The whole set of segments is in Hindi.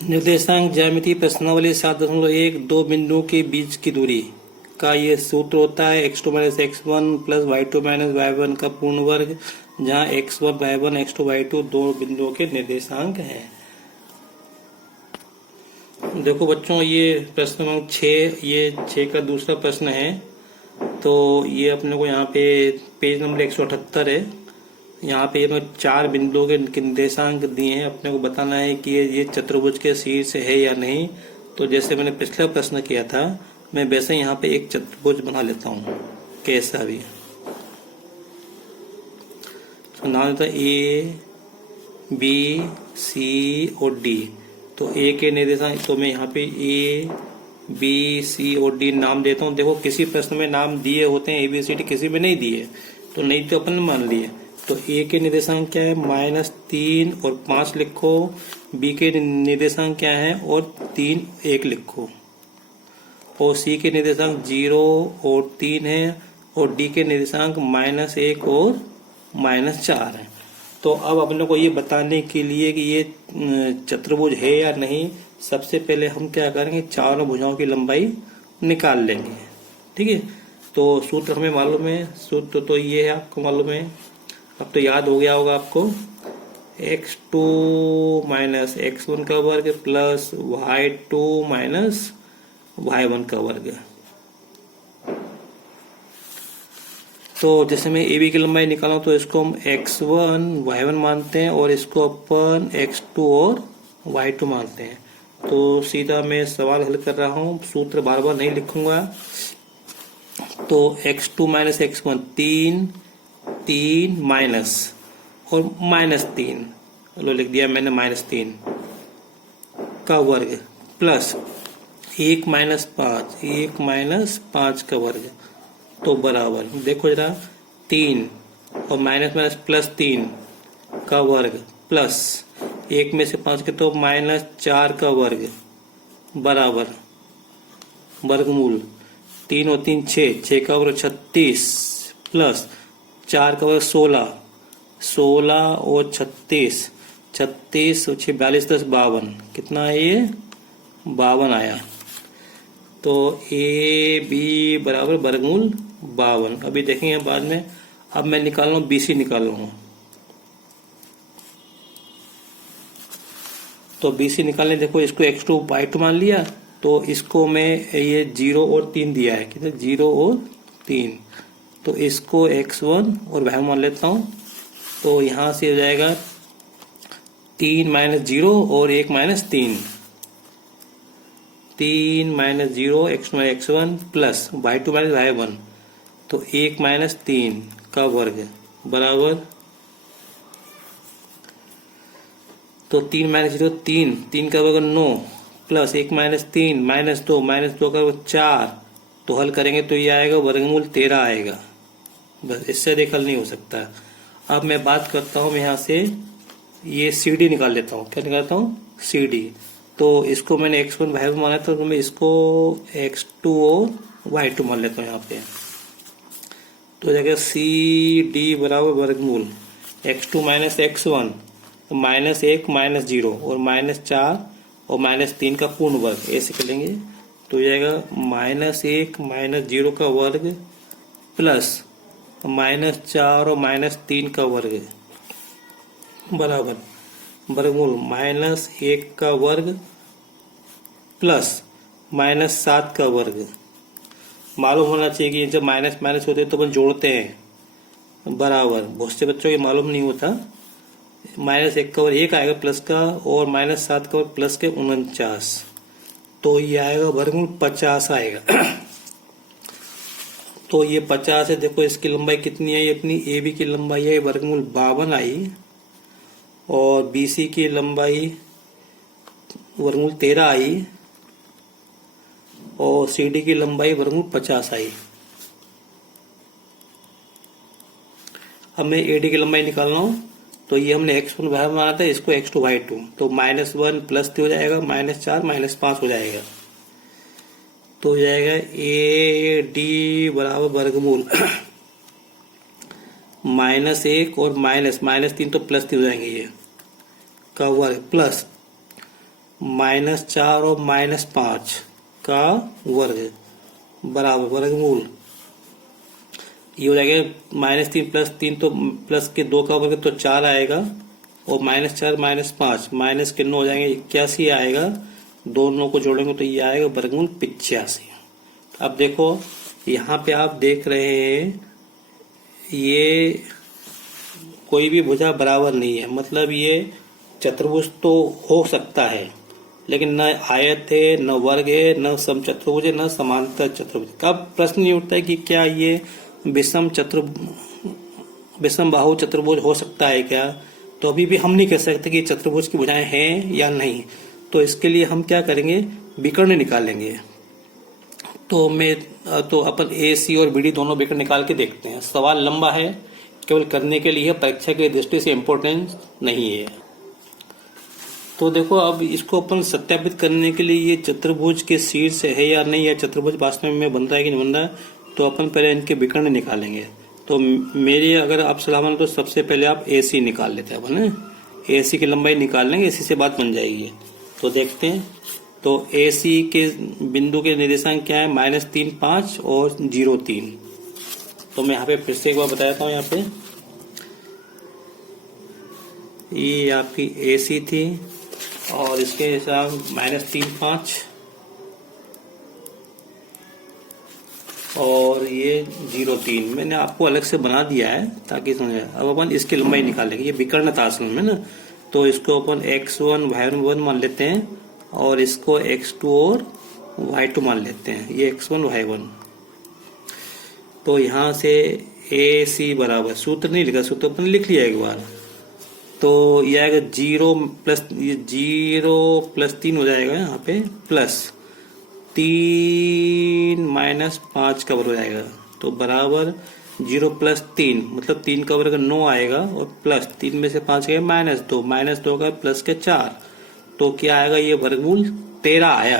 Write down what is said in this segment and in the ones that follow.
निर्देशांक ज्यामिति प्रश्नावली 7.1 दो बिंदुओं के बीच की दूरी का ये सूत्र होता है x2 minus x1 plus y2 minus y1 का पूर्ण वर्ग, जहाँ x1 y1 x2 y2 दो बिंदुओं के निर्देशांक हैं। देखो बच्चों, ये प्रश्न नंबर 6, ये 6 का दूसरा प्रश्न है। तो ये अपने को यहाँ पे पेज नंबर 178 है। यहाँ पे ये 4 बिंदुओं के निर्देशांक दिए हैं। अपने को बताना है कि ये चतुर्भुज के शीर्ष है या नहीं। तो जैसे मैंने पिछला प्रश्न किया था, मैं वैसे यहाँ पे एक चतुर्भुज बना लेता हूँ, कैसा भी। तो नाम देता ए, बी, सी और डी। तो ए के निर्देशांक, तो मैं यहाँ पे ए, बी, सी और डी नाम देता हूँ। देखो किसी प्रश्न में नाम दिए होते हैं, ए बी सी डी, किसी में नहीं दिए, तो नहीं तो अपन मान लिए। तो ए के निर्देशांक क्या है, -3 और 5 लिखो। बी के निर्देशांक क्या है, और 3 1 लिखो। और सी के निर्देशांक 0 और 3 है। और डी के निर्देशांक -1 और -4 है। तो अब अपने को ये बताने के लिए कि ये चतुर्भुज है या नहीं, सबसे पहले हम क्या करेंगे, चारों भुजाओं की लंबाई निकाल लेंगे। ठीक है। तो सूत्र हमें मालूम है, सूत्र तो ये है, आपको मालूम है, अब तो याद हो गया होगा आपको। x2 माइनस x1 का वर्ग प्लस y2 माइनस y1 का वर्ग। तो जैसे मैं AB की लंबाई निकालूं तो इसको हम x1 y1 मानते हैं, और इसको अपन x2 और y2 मानते हैं। तो सीधा मैं सवाल हल कर रहा हूं, सूत्र बार बार नहीं लिखूंगा। तो x2 माइनस x1 3 माइनस और -3, लो लिख दिया मैंने, -3 का वर्ग प्लस 1 माइनस 5 का वर्ग। तो बराबर, देखो जरा, 3 और माइनस माइनस प्लस 3 का वर्ग प्लस 1 में से 5 के तो -4 का वर्ग बराबर वर्गमूल 3 और 3 6 का वर्ग 36 प्लस 4 का वर्ग 16 और 36 और 6 42 10 52, कितना है ये, 52 आया। तो ए बी बराबर वर्गमूल 52। अभी देखेंगे बाद में। अब मैं निकाल रहा हूँ BC निकाल रहा हूँ। तो BC निकालने, देखो इसको x2 y2 मान लिया। तो इसको मैं ये 0 और 3 दिया है, कितना, 0 और 3। तो इसको x1 और y मान लेता हूँ। तो यहाँ से हो जाएगा 3 माइनस 0 और 1 minus 3, 3 minus 0 x1 plus y2 minus y1। तो 1 माइनस 3 का वर्ग बराबर, तो 3 माइनस 0 3 का वर्ग 9 प्लस 1 माइनस 3 -2 का वर्ग 4। तो हल करेंगे तो ये आएगा वर्गमूल 13 आएगा। बस इससे अधिक हल नहीं हो सकता। अब मैं बात करता हूँ यहाँ से, ये CD निकाल लेता हूँ। क्या निकालता हूँ, CD। तो इसको मैंने x1 y1 माना था, तो मैं इसको x2 और y2 मान लेता हूँ यहाँ पे। तो जगह CD बराबर वर्गमूल x2 माइनस x1 -1 -0 और -4 और -3 का पूर्ण वर्ग, ऐसे कर लेंगे। तो जाएगा -1 -0 का वर्ग प्लस -4 और -3 का वर्ग बराबर वर्गमूल -1 का वर्ग प्लस -7 का वर्ग। मालूम होना चाहिए कि जब माइनस माइनस होते हैं तो अपन जोड़ते हैं, बराबर। बहुत से बच्चों को मालूम नहीं होता। -1 का वर्ग 1 आएगा प्लस का, और -7 का वर्ग प्लस के 49। तो ये आएगा वर्गमूल 50 आएगा। तो ये 50 है। देखो इसकी लंबाई कितनी है, अपनी AB की लंबाई है वर्गमूल 52 आई, और BC की लंबाई वर्गमूल 13 आई, और CD की लंबाई वर्गमूल 50 आई। अब मैं AD की लंबाई निकाल रहा हूँ। तो ये हमने x1 y1 माना था, इसको x2 y2। तो -1 प्लस 3 हो जाएगा, -4 -5 हो जाएगा। तो हो जाएगा AD बराबर वर्गमूल -1 और -3 तो +3 हो जाएंगे, ये का वर्ग प्लस -4 और -5 का वर्ग बराबर वर्गमूल, ये हो जाएगा -3 + 3 तो प्लस के 2 का वर्ग तो 4 आएगा, और -4 -5 माइनस के 9 हो जाएंगे 81 आएगा, दोनों को जोड़ेंगे तो ये आएगा वर्गमूल 85। अब देखो यहाँ पे आप देख रहे हैं ये कोई भी भुजा बराबर नहीं है, मतलब ये चतुर्भुज तो हो सकता है लेकिन न आयत है, न वर्ग है, न समचतुर्भुज है, न समांतर चतुर्भुज। कब प्रश्न ये उठता है कि क्या ये विषम बाहु चतुर्भुज हो सकता है क्या, तो अभी भी हम नहीं कह सकते कि चतुर्भुज की भुजाएं हैं या नहीं। तो इसके लिए हम क्या करेंगे, विकर्ण निकालेंगे। तो अपन ए सी और बी डी दोनों विकर्ण निकाल के देखते हैं। सवाल लंबा है, केवल करने के लिए, परीक्षा की दृष्टि से इम्पोर्टेंस नहीं है। तो देखो अब इसको अपन सत्यापित करने के लिए ये चतुर्भुज के शीर्ष है या नहीं, या चतुर्भुज वास्तव में बन रहा है कि नहीं बन रहा है, तो अपन पहले इनके विकर्ण निकालेंगे। तो मेरी अगर आप सलाह मानो तो सबसे पहले आप ए सी निकाल लेते हैं अपन, ए सी की लंबाई निकाल लेंगे, इसी से बात बन जाएगी। तो देखते हैं, तो ए सी के बिंदु के निर्देशांक क्या है, -3, 5 और 0, 3। तो मैं यहाँ पे फिर से एक बार बता देता हूँ। यहाँ पे ये आपकी ए सी थी और इसके हिसाब -3, 5 और ये 0, 3 मैंने आपको अलग से बना दिया है ताकि समझे। अब अपन इसकी लंबाई निकालेंगे, ये विकर्ण था असल में ना, तो इसको अपन x1 y1 मान लेते हैं और इसको x2 और y2 मान लेते हैं, ये x1 y1। तो यहाँ से ए सी बराबर, सूत्र नहीं लिखा, सूत्र अपन लिख लिया एक बार, तो ये आएगा 0 + 3 हो जाएगा यहाँ पे, +3 - 5 का वर्ग हो जाएगा, तो बराबर 0 + 3 मतलब 3 का वर्ग 9 आएगा, और प्लस 3 में से 5 गए -2, -2 का प्लस के 4, तो क्या आएगा, ये वर्गमूल 13 आया।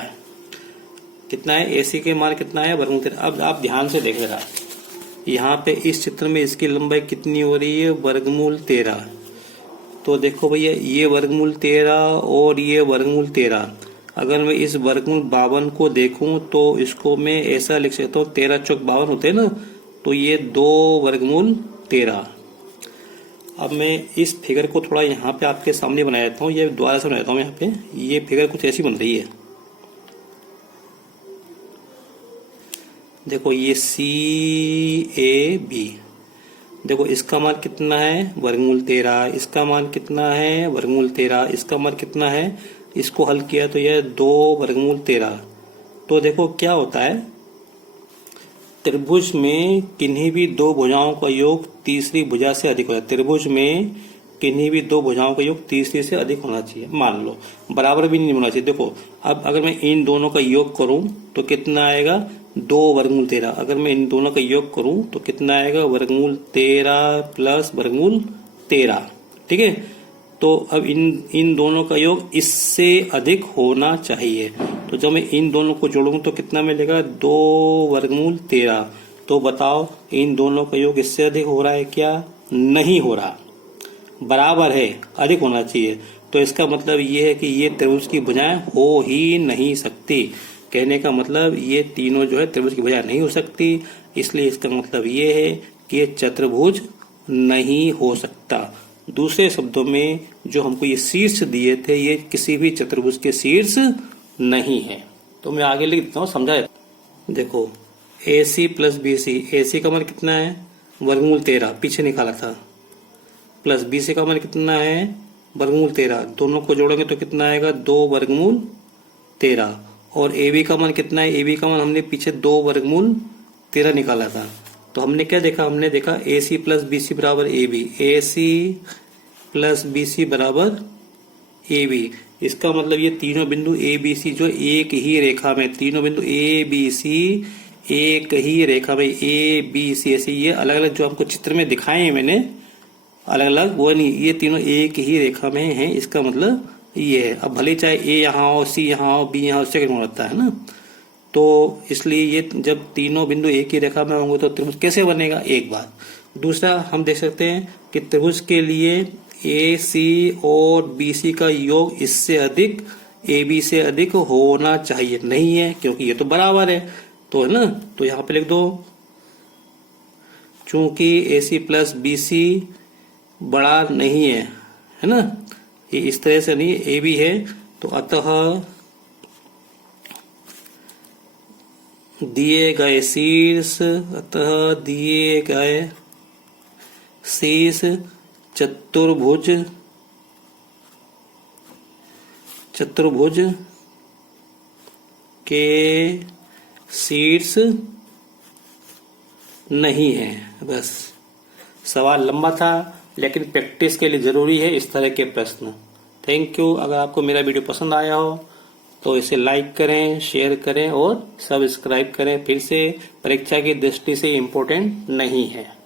कितना है, एसी के मान कितना है, वर्गमूल 13। अब आप ध्यान से देख रहा, यहाँ पे इस चित्र में इसकी लंबाई कितनी हो रही है, वर्गमूल 13। तो देखो भैया, ये वर्गमूल 13 और ये वर्गमूल 13। अगर मैं इस वर्गमूल 52 को देखूं तो इसको मैं ऐसा लिख सकता हूँ, 13 चौक 52 होते हैं ना, तो ये 2 वर्गमूल 13। अब मैं इस फिगर को थोड़ा यहाँ पे आपके सामने बना देता हूँ, ये दोबारा से बना देता हूँ। यहाँ पे ये फिगर कुछ ऐसी बन रही है, देखो ये CAB, देखो इसका मान कितना है, वर्गमूल 13, इसका मान कितना है, वर्गमूल 13, इसका मान कितना है, इसको हल किया तो यह 2 वर्गमूल 13। तो देखो क्या होता है, त्रिभुज में किन्हीं भी 2 भुजाओं का योग तीसरी भुजा से अधिक होता है। त्रिभुज में किन्हीं भी 2 भुजाओं का योग तीसरी से अधिक होना चाहिए, मान लो बराबर भी नहीं होना चाहिए। देखो अब अगर मैं इन दोनों का योग करूं तो कितना आएगा, 2 वर्गमूल 13। अगर मैं इन दोनों का योग करूं तो कितना आएगा, वर्गमूल 13 प्लस वर्गमूल 13। ठीक है, तो अब इन दोनों का योग इससे अधिक होना चाहिए, तो जब मैं इन दोनों को जोड़ूंगा तो कितना मिलेगा, 2 वर्गमूल 13। तो बताओ इन दोनों का योग इससे अधिक हो रहा है क्या, नहीं हो रहा, बराबर है, अधिक होना चाहिए। तो इसका मतलब ये है कि ये त्रिभुज की भुजाएं हो ही नहीं सकती। कहने का मतलब ये तीनों जो है त्रिभुज की भुजाएं नहीं हो सकती, इसलिए इसका मतलब ये है कि ये चतुर्भुज नहीं हो सकता। दूसरे शब्दों में जो हमको ये शीर्ष दिए थे, ये किसी भी चतुर्भुज के शीर्ष नहीं है। तो मैं आगे लिख देता हूँ, समझा। देखो AC + BC, AC का मान कितना है, वर्गमूल 13, पीछे निकाला था, प्लस BC का मान कितना है, वर्गमूल 13, दोनों को जोड़ेंगे तो कितना आएगा, 2 वर्गमूल 13। और AB का मान कितना है, AB का मान हमने पीछे 2 वर्गमूल 13 निकाला था। तो हमने क्या देखा, हमने देखा AC + BC बराबर AB, AC + BC बराबर AB। इसका मतलब ये तीनों बिंदु ABC जो एक ही रेखा में, तीनों बिंदु ABC एक ही रेखा में, ABC ऐसे ये अलग अलग जो हमको चित्र में दिखाए हैं मैंने, अलग अलग वो नहीं, ये तीनों एक ही रेखा में हैं। इसका मतलब ये है, अब भले चाहे A यहाँ हो, C यहाँ हो, B यहाँ हो, सेकंड में रहता है ना। तो इसलिए ये जब तीनों बिंदु एक ही रेखा में होंगे तो त्रिभुज कैसे बनेगा, एक बात। दूसरा हम देख सकते हैं कि त्रिभुज के लिए AC और BC का योग इससे अधिक ए बी से अधिक होना चाहिए, नहीं है क्योंकि ये तो बराबर है, तो है ना, तो यहां पे लिख दो चूंकि ए सी प्लस बी सी बड़ा नहीं है ना, ये इस तरह से नहीं, ए बी है, तो अतः दिए गए शीर्ष चतुर्भुज के शीर्ष नहीं है। बस, सवाल लंबा था लेकिन प्रैक्टिस के लिए जरूरी है इस तरह के प्रश्न। Thank you. अगर आपको मेरा वीडियो पसंद आया हो तो इसे लाइक करें, शेयर करें और सब्सक्राइब करें। फिर से परीक्षा की दृष्टि से इम्पोर्टेंट नहीं है।